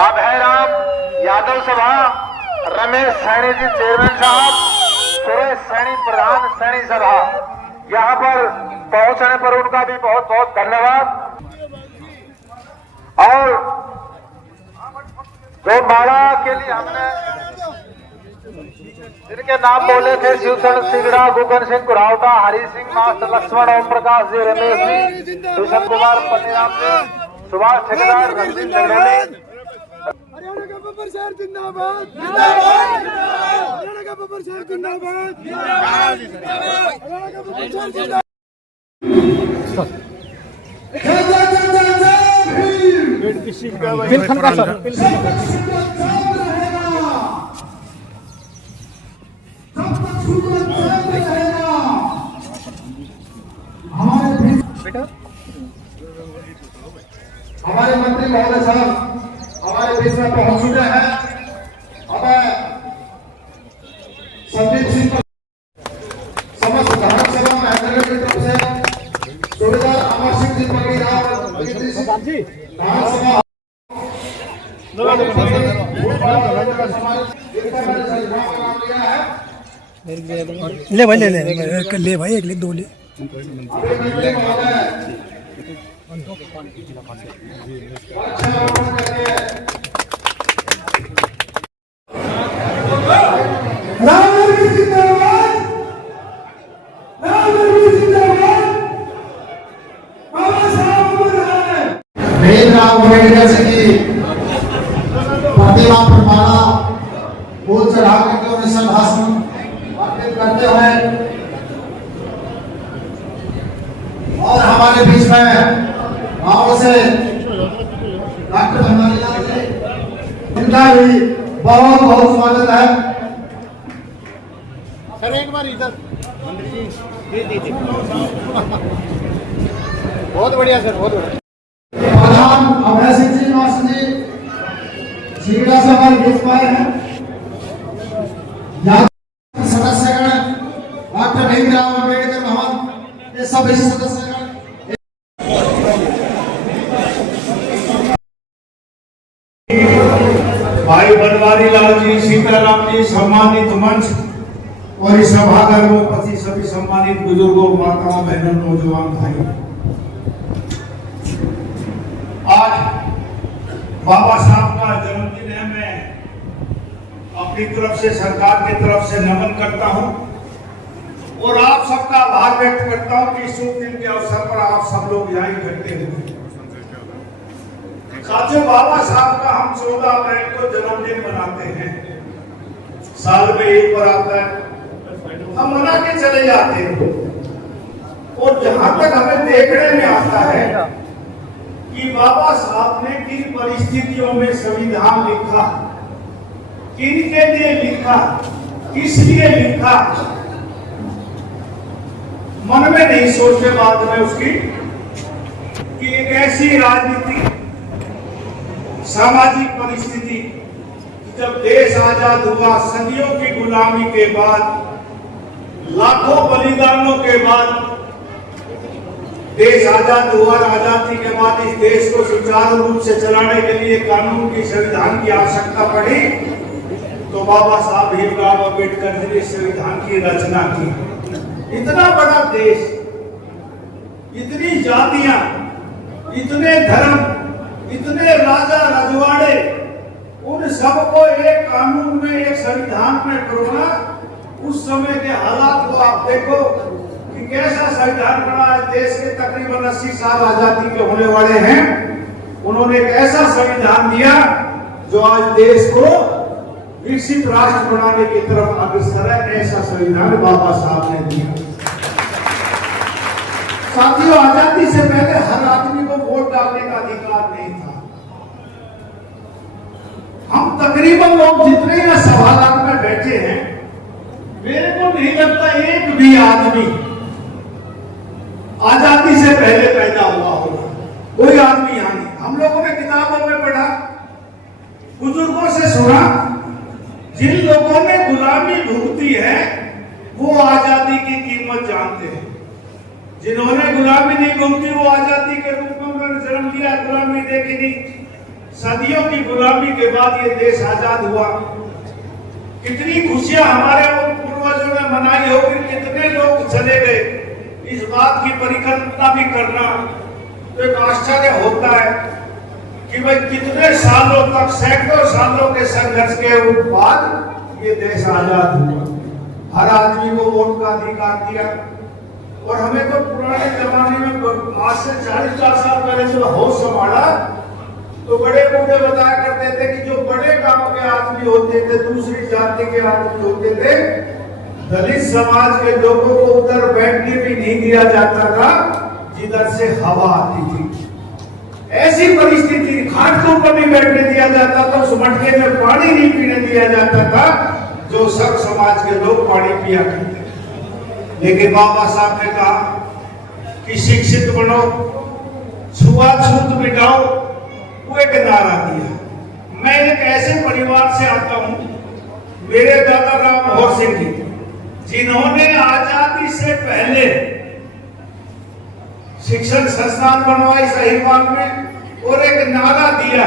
अभयराम यादव सभा, रमेश सैनी जी चेयरमैन साहब, सुरेश सैनी प्रधान सैनी सभा, यहाँ पर पहुंचने पर उनका भी बहुत बहुत धन्यवाद। और जो माला के लिए हमने जिनके नाम बोले थे, शिवचरण सिगड़ा, गुगन सिंह कुरावटा, हरि सिंह, मास्टर लक्ष्मण, ओम प्रकाश जी, रमेश जी, किशन कुमार, पन्नीराम जी, सुभाष ठेकेदार, रणजीत चंदेली। हरियाणा का बब्बर शहर जिंदाबाद, जिंदाबाद, हरियाणा का बब्बर शहर जिंदाबाद, जिंदाबाद, हरियाणा का बब्बर शहर जिंदाबाद। हमारे मंत्री महोदय साहब हमारे बीच में पहुंच चुके हैं। अब संदीप सिंह समस्त धारक सभा महेंद्रगढ़ की तरफ से सूबेदार अमर सिंह जी ले भाई ले भाई एक ले दो ले। भीमराव अम्बेडकर जी की प्रतिमा पर माला फूल चढ़ा करके उन्हें श्रद्धासुमन अर्पित करते हुए और हमारे बीच में गाँव से डॉक्टर भंडारीलाल जी, इनका भी बहुत बहुत स्वागत है। सर एक बार इधर बहुत बढ़िया सर, बहुत बढ़िया। प्रधान अभय सिंह जी मास्टर जी सीधा से हमारे बीच में हैं। सदस्यगण डॉक्टर भीमराव अम्बेडकर भवन, ये सभी सदस्यगण, भाई बनवारी लाल जी, सीताराम जी, सम्मानित मंच और इस सभागार में उपस्थित सभी सम्मानित बुजुर्गों, माताओं, बहनों, नौजवान भाई, आज बाबा साहब का जन्मदिन है। मैं अपनी तरफ से, सरकार की तरफ से नमन करता हूं और आप सबका आभार व्यक्त करता हूं कि शुभ दिन के अवसर पर आप सब लोग यहाँ इकट्ठे हुए। साथियों, बाबा साहब का हम 14 अप्रैल को जन्मदिन मनाते हैं, साल में एक बार आता है, हम मना के चले जाते हैं। और जहां तक हमें देखने में आता है कि बाबा साहब ने किन परिस्थितियों में संविधान लिखा, किन के लिए लिखा, किस लिए लिखा, मन में नहीं सोचते बाद में उसकी कि एक ऐसी राजनीतिक सामाजिक परिस्थिति जब देश आजाद हुआ, सदियों की गुलामी के बाद, लाखों बलिदानों के बाद देश आजाद हुआ। आजादी के बाद इस देश को सुचारू रूप से चलाने के लिए कानून की, संविधान की आवश्यकता पड़ी, तो बाबा साहब भीमराव अम्बेडकर जी ने संविधान की रचना की। इतना बड़ा देश, इतनी जातियां, इतने धर्म, इतने राजा रजवाड़े, उन सबको एक कानून में, एक संविधान में पिरोना, उस समय के हालात को आप देखो कि कैसा संविधान बना है। देश के तकरीबन 80 साल आजादी के होने वाले हैं, उन्होंने एक ऐसा संविधान दिया जो आज देश को विकसित राष्ट्र बनाने की तरफ अग्रसर है। ऐसा संविधान बाबा साहब ने दिया। साथियों, आजादी से पहले हर आदमी को वोट डालने का अधिकार नहीं था। हम तकरीबन लोग जितने यहाँ सभागार में बैठे हैं, मेरे को नहीं लगता एक भी आदमी आजादी से पहले पैदा हुआ होगा। कोई आदमी यहाँ नहीं। हम लोगों ने किताबों में पढ़ा, बुजुर्गों से सुना, जिन लोगों ने गुलामी भुगती है वो आजादी की कीमत जानते हैं। जिन्होंने गुलामी नहीं भुगती वो आजादी के रूप में उन्होंने जन्म लिया, गुलामी देखी नहीं। सदियों की गुलामी के बाद ये देश आजाद हुआ। कितनी खुशियां हमारे उन पूर्वजों ने मनाई होगी, कितने लोग चले गए, इस बात की परिकल्पना भी करना तो एक आश्चर्य होता है कि भाई कितने सालों तक, सैकड़ों सालों के संघर्ष के बाद ये देश आजाद हुआ। हर आदमी को वोट का अधिकार दिया। और हमें तो पुराने जमाने में आज से 40 साल पहले जो होश संभाला तो बड़े बूढ़े बताया करते थे कि जो बड़े गांव के आदमी होते थे, दूसरी जाति के आदमी होते थे, दलित समाज के लोगों को उधर बैठने भी नहीं दिया जाता था जिधर से हवा आती थी। ऐसी परिस्थिति, खाट के ऊपर नहीं बैठने दिया जाता था, उस मटके में पानी नहीं पीने दिया जाता था जो सब समाज के लोग पानी पिया करते। लेकिन बाबा साहब ने कहा कि शिक्षित बनो, छुआछूत मिटाओ, वो एक नारा दिया। मैं एक ऐसे परिवार से आता हूं, मेरे दादा राम मोहन सिंह जी, जिन्होंने आजादी से पहले शिक्षण संस्थान बनवाई साहिवाल में और एक नारा दिया,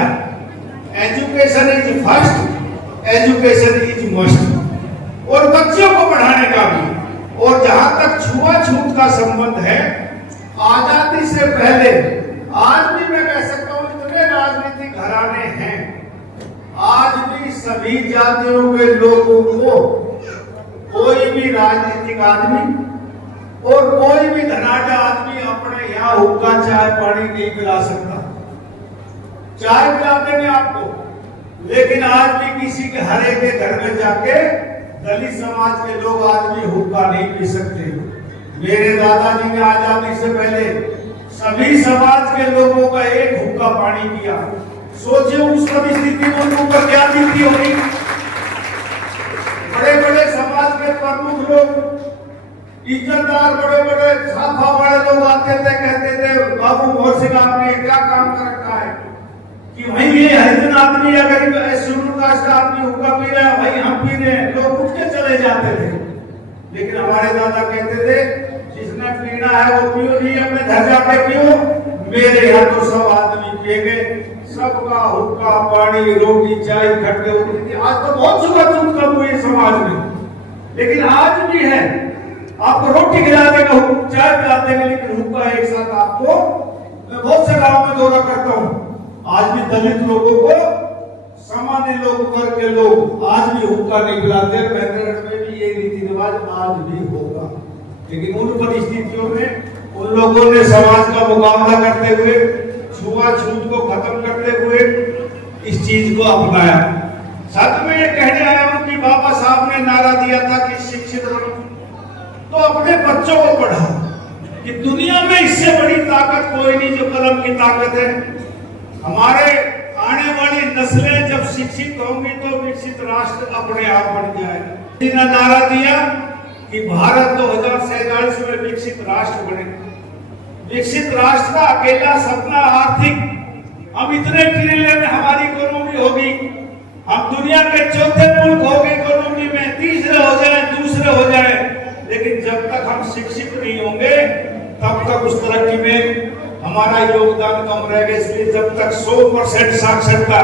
education is first, education is must, और बच्चों को पढ़ाने का भी। और जहां तक छुआछूत का संबंध है, आजादी से पहले, आज भी मैं कह सकता हूं इतने राजनीतिक घराने हैं, आज भी सभी जातियों के लोगों को कोई भी राजनीतिक आदमी और कोई भी धनाढ्य आदमी अपने यहाँ हुक्का चाय पानी नहीं पिला सकता। चाय पिला देंगे आपको, लेकिन आज भी किसी के हर एक के घर में जाके दलित समाज के लोग आज भी हुक्का नहीं पी सकते। मेरे दादाजी ने आजादी से पहले सभी समाज के लोगों का एक हुक्का पानी पिया। सोचिए उस परिस्थिति में उनके ऊपर क्या बीती होगी। बड़े बड़े समाज के प्रमुख लोग, इज्जतदार, बड़े बड़े साफा वाले लोग आते थे, कहते थे बाबू मोहन सिंह आपने क्या काम कर रखा है कि भाई ये हरिजन आदमी या गरीब शेड्यूल कास्ट आदमी हुक्का पी रहा है, भाई हम पी रहे हैं, लोग उठ के चले जाते थे। लेकिन हमारे दादा कहते थे जिसने पीना है वो पियो, नहीं अपने घर जाके पियो, मेरे यहाँ तो सब आदमी पिएंगे, सबका हुक्का पानी रोटी चाय इकट्ठे होती थी। आज तो बहुत छुआछूत कम हुई समाज में, लेकिन आज भी है। आपको रोटी खिला देगा, चाय पिला देंगे, लेकिन हुक्का एक साथ आपको, मैं बहुत से गाँव में दौरा करता हूँ, आज भी दलित लोगों को, सामान्य लोग, वर्ग के लोग आज भी हुक्का नहीं पिलाते। मेरठ में भी ये रीति रिवाज आज भी होगा। लेकिन उन परिस्थितियों में उन लोगों ने समाज का मुकाबला करते हुए, छुआछूत को खत्म करते हुए इस चीज को अपनाया। साथ में ये कहने आया हूं कि बाबा साहब ने नारा दिया था कि शिक्षित बनो, तो अपने बच्चों को पढ़ाओ कि दुनिया में इससे बड़ी ताकत कोई नहीं जो कलम की ताकत है। हमारे आने वाली नस्लें जब शिक्षित होंगी तो विकसित राष्ट्र अपने आप बन जाएगा। ने नारा दिया कि भारत 2047 में विकसित राष्ट्र बनेगा। विकसित राष्ट्र का अकेला सपना आर्थिक, हम इतने ट्रिलियन हमारी इकोनॉमी होगी, हम दुनिया के चौथे मुल्क होंगे इकोनॉमी में, तीसरे हो जाए, दूसरे हो जाए, लेकिन जब तक हम शिक्षित नहीं होंगे तब तक उस तरक्की में हमारा योगदान कम रहेगा। इसलिए जब तक 100% साक्षरता,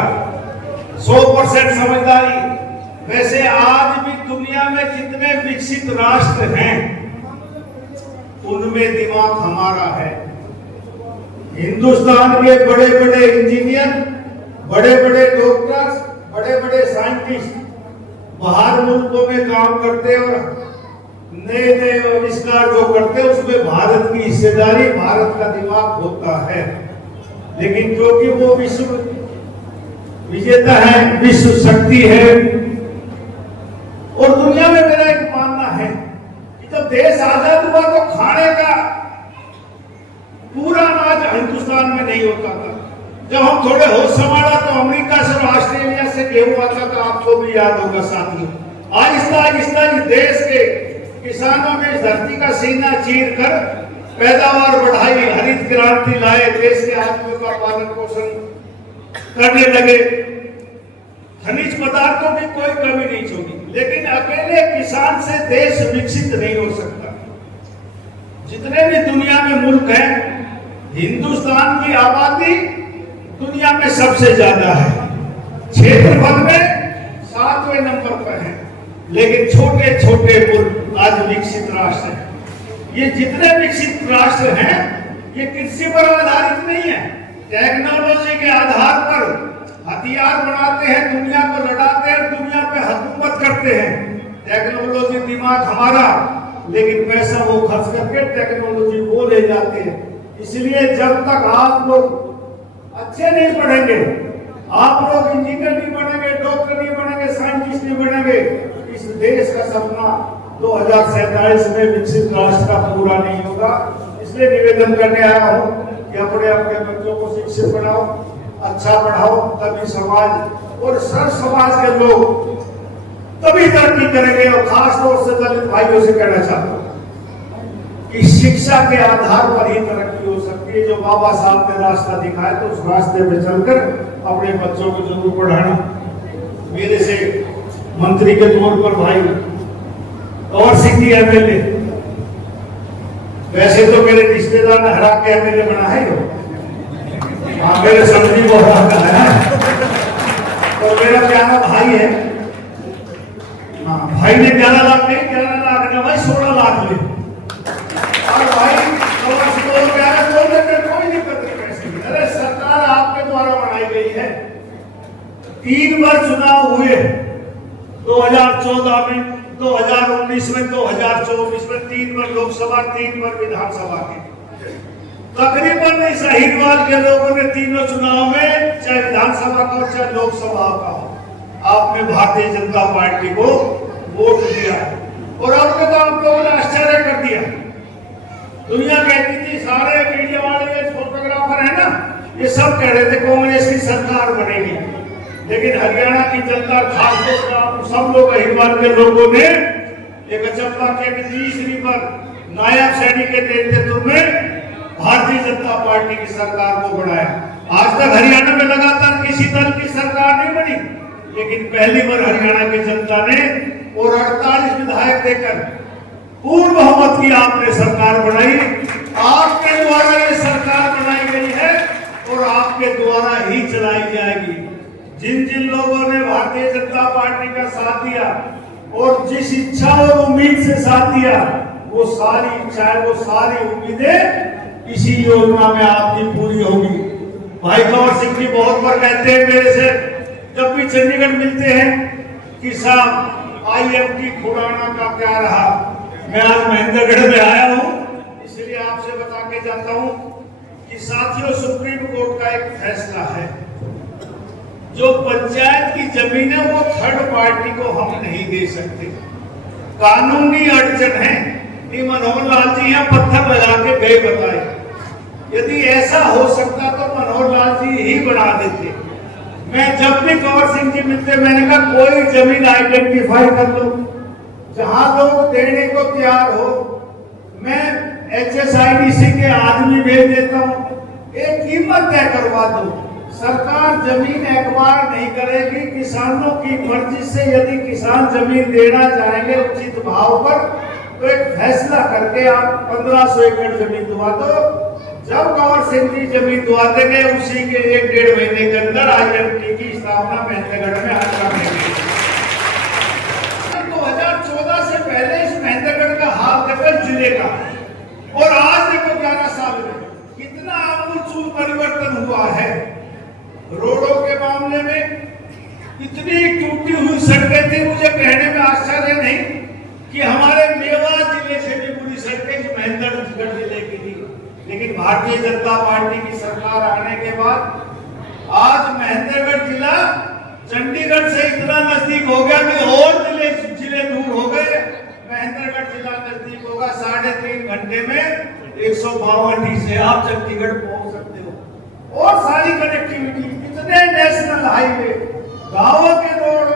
100% समझदारी, वैसे आज भी दुनिया में जितने विकसित राष्ट्र हैं उनमें दिमाग हमारा है। हिंदुस्तान के बड़े बड़े इंजीनियर, बड़े बड़े डॉक्टर्स, बड़े बड़े साइंटिस्ट बाहर मुल्कों में काम करते और नए नए आविष्कार जो करते हैं उसमें भारत की हिस्सेदारी, भारत का दिमाग होता है। लेकिन क्योंकि वो विश्व विजेता है, विश्व शक्ति है, और दुनिया में मेरा एक मानना है कि जब देश आजाद हुआ तो खाने का पूरा अनाज हिंदुस्तान में नहीं होता था। जब हम थोड़े होश संभाला तो अमेरिका से और ऑस्ट्रेलिया से गेहूं आता था, आपको भी याद होगा साथियों। आहिस्ता आहिस्ता इस देश के किसानों ने इस धरती का सीना चीर कर पैदावार बढ़ाई, हरित क्रांति लाए, देश के आदमियों का पालन पोषण करने लगे, खनिज पदार्थों की कोई कमी नहीं छोड़ी। लेकिन अकेले किसान से देश विकसित नहीं हो सकता। जितने भी दुनिया में मुल्क हैं, हिंदुस्तान की आबादी दुनिया में सबसे ज्यादा है, क्षेत्रफल में 7वें नंबर पर है, लेकिन छोटे छोटे मुल्क आज विकसित राष्ट्र हैं। ये जितने विकसित राष्ट्र हैं ये कृषि पर आधारित नहीं है, टेक्नोलॉजी के आधार पर हथियार बनाते हैं, दुनिया को लड़ाते हैं, दुनिया पे हुकूमत करते हैं। टेक्नोलॉजी दिमाग हमारा, लेकिन पैसा वो खर्च करके टेक्नोलॉजी वो ले जाते हैं। इसलिए जब तक आप लोग अच्छे नहीं पढ़ेंगे, आप लोग इंजीनियर नहीं बनेंगे, डॉक्टर नहीं बनेंगे, साइंटिस्ट नहीं बनेंगे, इस देश का सपना 2047 में विकसित राष्ट्र का पूरा नहीं होगा। इसलिए निवेदन करने आया हूँ कि अपने बच्चों को शिक्षित बनाओ, अच्छा पढ़ाओ, तभी समाज और सर्व समाज के लोग तभी तरक्की करेंगे। और खास तौर से दलित भाइयों से कहना चाहता हूँ कि शिक्षा के आधार पर ही तरक्की हो सकती है। जो बाबा साहब ने रास्ता दिखाया तो उस रास्ते पे चलकर अपने बच्चों को जरूर पढ़ाना। मेरे से मंत्री के तौर पर भाई और सिंधी एमएलए, वैसे तो मेरे रिश्तेदार ने हरा के एमएलए बना है, हाँ मेरे समझी को हरा है, तो मेरा प्यारा भाई है। हाँ भाई ने 11 लाख नहीं, 11 लाख ना भाई 16 लाख ले, और भाई कोई दिक्कत नहीं पैसे। अरे सरकार आपके द्वारा बनाई गई है। 3 बार चुनाव हुए, 2014 में, 2019 में, 2024 में, 3 बार लोकसभा, 3 बार विधानसभा के। तकरीबन इस अहिरवाल के लोगों ने तीनों चुनाव में, चाहे विधानसभा का हो चाहे लोकसभा का हो, आपने भारतीय जनता पार्टी को वोट दिया। और आपने तो आप लोगों ने आश्चर्य कर दिया। दुनिया कहती थी, सारे मीडिया वाले फोटोग्राफर है ना, ये सब कह रहे थे कांग्रेस की सरकार बनेगी। लेकिन हरियाणा की जनता, खासतौर से आप सब लोग अहिरवाल के लोगों ने एक अचंबा के तीसरी पर नायब सैनी के नेतृत्व में भारतीय जनता पार्टी की सरकार को बनाया। आज तक हरियाणा में लगातार किसी दल की सरकार नहीं बनी, लेकिन पहली बार हरियाणा की जनता ने और 48 विधायक देकर पूर्ण बहुमत की आपने सरकार बनाई। आपके द्वारा ये सरकार बनाई गई है और आपके द्वारा ही चलाई जाएगी। जिन जिन लोगों ने भारतीय जनता पार्टी का साथ दिया और जिस इच्छा और उम्मीद से साथ दिया, वो सारी इच्छाएं, वो सारी उम्मीदें इसी योजना में आपकी पूरी होगी। भाई कंवर सिंह जी बहुत बार कहते हैं मेरे से, जब भी चंडीगढ़ मिलते हैं, कि साहब IMT खुराना का क्या रहा। मैं आज महेंद्रगढ़ में आया हूं, इसलिए आपसे बता के जाता हूं कि साथियों, सुप्रीम कोर्ट का एक फैसला है, जो पंचायत की जमीन है वो थर्ड पार्टी को हम नहीं दे सकते। कानूनी अड़चन है। मनोहर लाल जी यहाँ पत्थर लगा के गए बताए। यदि ऐसा हो सकता तो मनोहर लाल जी ही बना देते। मैं जब भी कंवर सिंह जी मिलते, मैंने कहा कोई जमीन आइडेंटिफाई कर लो जहां लोग देने को तैयार हो। मैं HSIDC के आदमी भेज देता हूँ, एक कीमत तय करवा दो। सरकार जमीन एक्वायर नहीं करेगी। किसानों की मर्जी से यदि किसान जमीन देना चाहेंगे उचित भाव पर, तो एक फैसला करके आप 1500 एकड़ जमीन दुआ दो। जब कंवर सिंह जी जमीन दुआ देंगे, उसी के 1-1.5 महीने के अंदर IMT की स्थापना महेंद्रगढ़ में हम कर देंगे। 2014 से पहले इस महेंद्रगढ़ का हाल देखो जिले का, और आज देखो 11 साल में कितना आमूल परिवर्तन हुआ है। रोडों के मामले में इतनी टूटी हुई सड़कें थी, मुझे कहने में आश्चर्य नहीं कि हमारे मेवात जिले से भी बुरी सड़कें महेंद्रगढ़ जिले की थी। लेकिन भारतीय जनता पार्टी की सरकार आने के बाद आज महेंद्रगढ़ जिला चंडीगढ़ से इतना नजदीक हो गया कि और जिले दूर हो गए। महेंद्रगढ़ जिला नजदीक होगा। 3.5 घंटे में 152 से आप चंडीगढ़ पहुंच सकते हो। और सारी कनेक्टिविटी, इतने नेशनल हाईवे, गांवों के रोड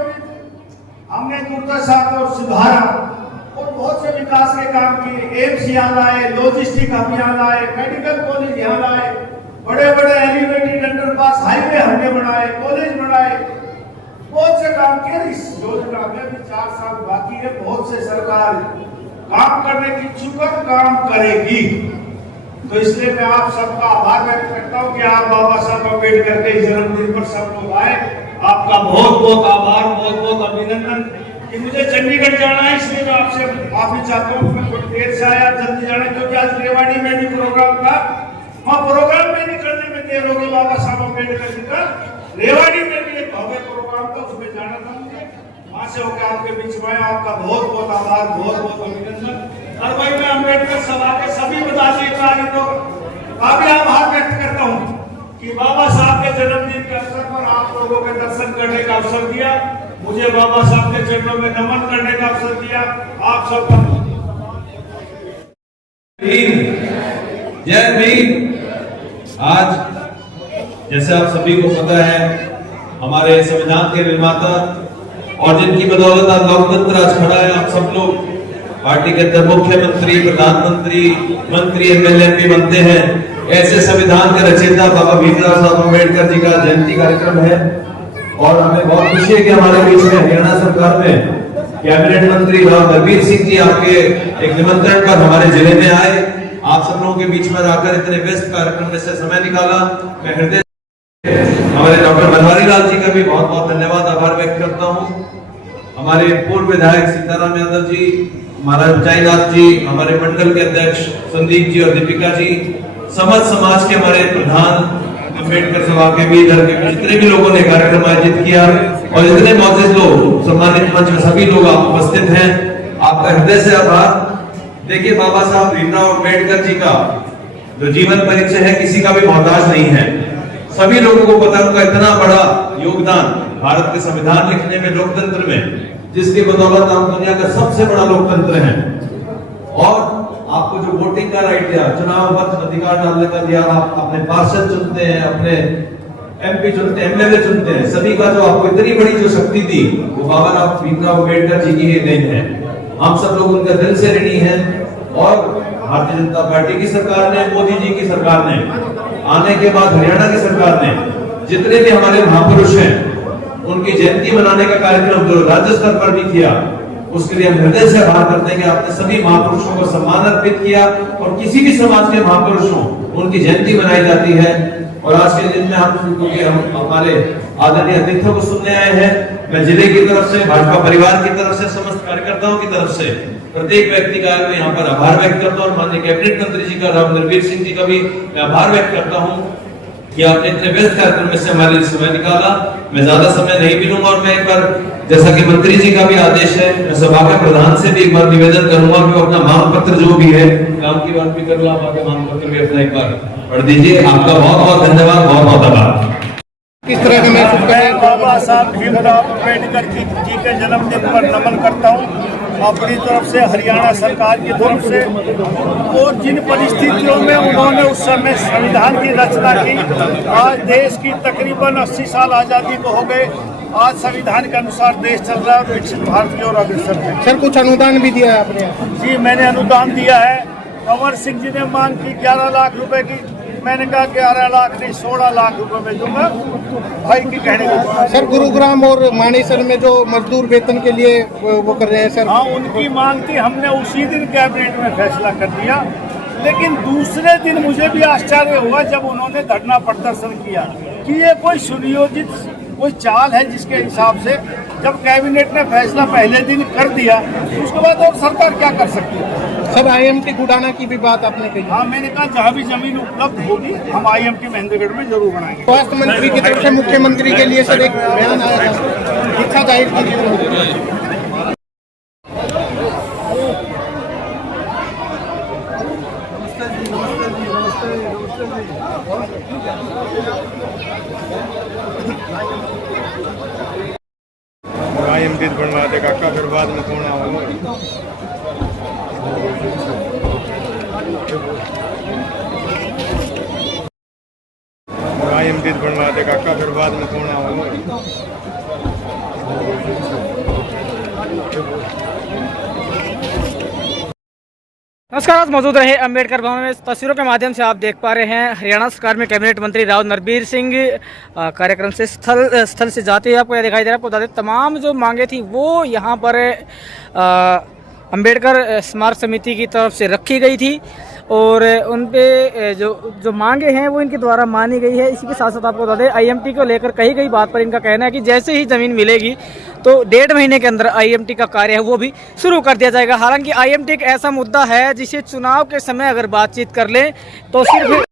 हमने दुर्दशा को सुधारा और बहुत से विकास के काम किए। एम्स यहाँ लाए, लॉजिस्टिक अभियान लाए, मेडिकल कॉलेज यहाँ लाए, बड़े बड़े एलिवेटेड अंडरपास हाईवे हमने बनाए, कॉलेज बनाए, बहुत से काम किए। इस योजना में भी 4 साल बाकी है। बहुत से सरकार काम करने की इच्छुक काम करेगी। तो इसलिए मैं आप सबका आभार व्यक्त करता हूँ कि आप बाबा साहब अम्बेडकर के जन्मदिन पर सब लोग आए। आपका बहुत बहुत आभार, बहुत बहुत अभिनंदन। कि मुझे चंडीगढ़ जाना है, इसलिए मैं आपसे माफी चाहता हूँ। मैं कुछ देर से आया, जल्दी जाना, क्योंकि आज रेवाड़ी में भी प्रोग्राम था। वहाँ प्रोग्राम में निकलने में देर होगी बाबा साहब अम्बेडकर जी का। रेवाड़ी में भी एक भव्य प्रोग्राम था, उसमें जाना था मुझे। वहां से होकर आपके बीच में आपका बहुत बहुत आभार, बहुत बहुत अभिनंदन। और भाई मैं अम्बेडकर सभा के सभी पदाधिकारियों का भी आभार व्यक्त करता हूँ कि बाबा साहब के जन्मदिन के अवसर पर आप लोगों के दर्शन करने का अवसर दिया, मुझे बाबा साहब के चरणों में नमन करने का अवसर दिया। आप सबका जय भीम। आज जैसे आप सभी को पता है, हमारे संविधान के निर्माता और जिनकी बदौलत आज लोकतंत्र आज खड़ा है, आप सब लोग पार्टी के अंदर मुख्यमंत्री, प्रधानमंत्री, मंत्री, एमएलए भी बनते हैं। ऐसे संविधान के रचयिता बाबा भीमराव साहब अम्बेडकर जी का जयंती कार्यक्रम है और हमें बहुत खुशी है कि हमारे बीच में हरियाणा सरकार में कैबिनेट मंत्री राव नरवीर सिंह जी आपके एक निमंत्रण पर हमारे जिले में आए। आप सब लोगों के बीच में आकर इतने व्यस्त कार्यक्रम में से समय निकाला। मैं हृदय हमारे डॉक्टर बनवारी लाल जी का भी बहुत बहुत धन्यवाद, आभार व्यक्त करता हूँ। हमारे पूर्व विधायक सीताराम यादव जी, महाराज ऊंचाईनाथ जी, हमारे मंडल के अध्यक्ष संदीप जी और दीपिका जी, समस्त समाज के हमारे प्रधान, अम्बेडकर सभा के भी इधर के जितने भी लोगों ने कार्यक्रम आयोजित किया और जितने मौजूद लोग सम्मानित मंच में सभी लोग आप उपस्थित हैं, आपका हृदय से आभार। देखिए, बाबा साहब भीमराव अम्बेडकर जी का जो जीवन परिचय है किसी का भी मोहताज नहीं है। सभी लोगों को पता है उनका इतना बड़ा योगदान भारत के संविधान लिखने में, लोकतंत्र में, जिसकी बदौलत हम दुनिया का सबसे बड़ा लोकतंत्र है। और आपको जो वोटिंग का राइट दिया, चुनाव मत अधिकार डालने का दिया, आप अपने पार्षद चुनते हैं, अपने एमपी चुनते हैं, एमएलए चुनते हैं, सभी का जो आपको इतनी बड़ी जो शक्ति दी वो बाबा साहब भीमराव अम्बेडकर जी की ही देन है। हम सब लोग उनका दिल से ऋणी हैं। और भारतीय जनता पार्टी की सरकार ने, मोदी जी की सरकार ने, आने के बाद हरियाणा की सरकार ने जितने भी हमारे महापुरुष हैं उनकी जयंती मनाने का कार्यक्रम जो राज्य स्तर पर भी किया, उसके लिए हम हृदय से आभार करते हैं कि आपने सभी महापुरुषों को सम्मान अर्पित किया। और किसी भी समाज के महापुरुषों उनकी जयंती मनाई जाती है। और आज के दिन में हम हमारे आदरणीय अतिथियों को सुनने आए हैं। मैं जिले की तरफ से, भाजपा परिवार की तरफ से, समस्त कार्यकर्ताओं की तरफ से प्रत्येक व्यक्ति का मैं यहाँ पर आभार व्यक्त करता हूँ। माननीय कैबिनेट मंत्री जी का, राव नरवीर सिंह जी का भी मैं आभार व्यक्त करता हूँ कि आपने इतने व्यस्त कार्यक्रम में से हमारे लिए समय निकाला। मैं ज्यादा समय नहीं भी लूंगा और मैं एक बार, जैसा कि मंत्री जी का भी आदेश है, मैं सभा के प्रधान से भी एक बार निवेदन करूंगा कि वो अपना मांग पत्र जो भी है, काम की बात भी कर लो, आप आगे मांग पत्र भी अपना एक बार पढ़ दीजिए। आपका बहुत बहुत धन्यवाद, बहुत बहुत आभार। किस तरह का मैं बाबा साहब भीमराव अम्बेडकर जी के जन्मदिन पर नमन करता हूँ अपनी तरफ से, हरियाणा सरकार की तरफ से। और जिन परिस्थितियों में उन्होंने उस समय संविधान की रचना की, आज देश की तकरीबन 80 साल आज़ादी को हो गए। आज संविधान के अनुसार देश चल रहा है, विकसित भारत की ओर अग्रसर है। सर, कुछ अनुदान भी दिया है आपने? जी, मैंने अनुदान दिया है। कंवर सिंह जी ने मांग की 11 लाख रुपए की, मैंने कहा 11 लाख नहीं 16 लाख रुपए में दूंगा, भाई की कहने को। सर, गुरुग्राम और मानेसर में जो मजदूर वेतन के लिए वो कर रहे हैं सर, हाँ, उनकी मांग थी, हमने उसी दिन कैबिनेट में फैसला कर दिया। लेकिन दूसरे दिन मुझे भी आश्चर्य हुआ जब उन्होंने धरना प्रदर्शन किया कि ये कोई सुनियोजित कोई चाल है, जिसके हिसाब से जब कैबिनेट ने फैसला पहले दिन कर दिया उसके बाद और सरकार क्या कर सकती है। सर, आईएमटी गुडाना की भी बात आपने कही। हाँ, मैंने कहा जहाँ भी जमीन उपलब्ध होगी हम आईएमटी महेंद्रगढ़ में जरूर बनाएंगे। स्वास्थ्य मंत्री की तरफ से मुख्यमंत्री के लिए सर एक बयान आया था, इच्छा जाहिर की। आईएमटी बनवा दे काका, फिर बाद में कौन आऊंगा। आईएमटी बनवा दे काका, फिर बाद में कौन आऊंगा। नमस्कार, आज मौजूद रहे अम्बेडकर भवन में। तस्वीरों के माध्यम से आप देख पा रहे हैं हरियाणा सरकार में कैबिनेट मंत्री राव नरवीर सिंह कार्यक्रम से स्थल से जाते हुए आपको यह दिखाई दे रहा है। आपको बता दें, तमाम जो मांगे थी वो यहाँ पर अम्बेडकर स्मारक समिति की तरफ से रखी गई थी और उन पे जो मांगे हैं वो इनके द्वारा मानी गई है। इसी के साथ साथ आपको बता दें IMT को लेकर कही गई बात पर इनका कहना है कि जैसे ही ज़मीन मिलेगी तो 1.5 महीने के अंदर IMT का कार्य है वो भी शुरू कर दिया जाएगा। हालांकि IMT एक ऐसा मुद्दा है जिसे चुनाव के समय अगर बातचीत कर लें तो सिर्फ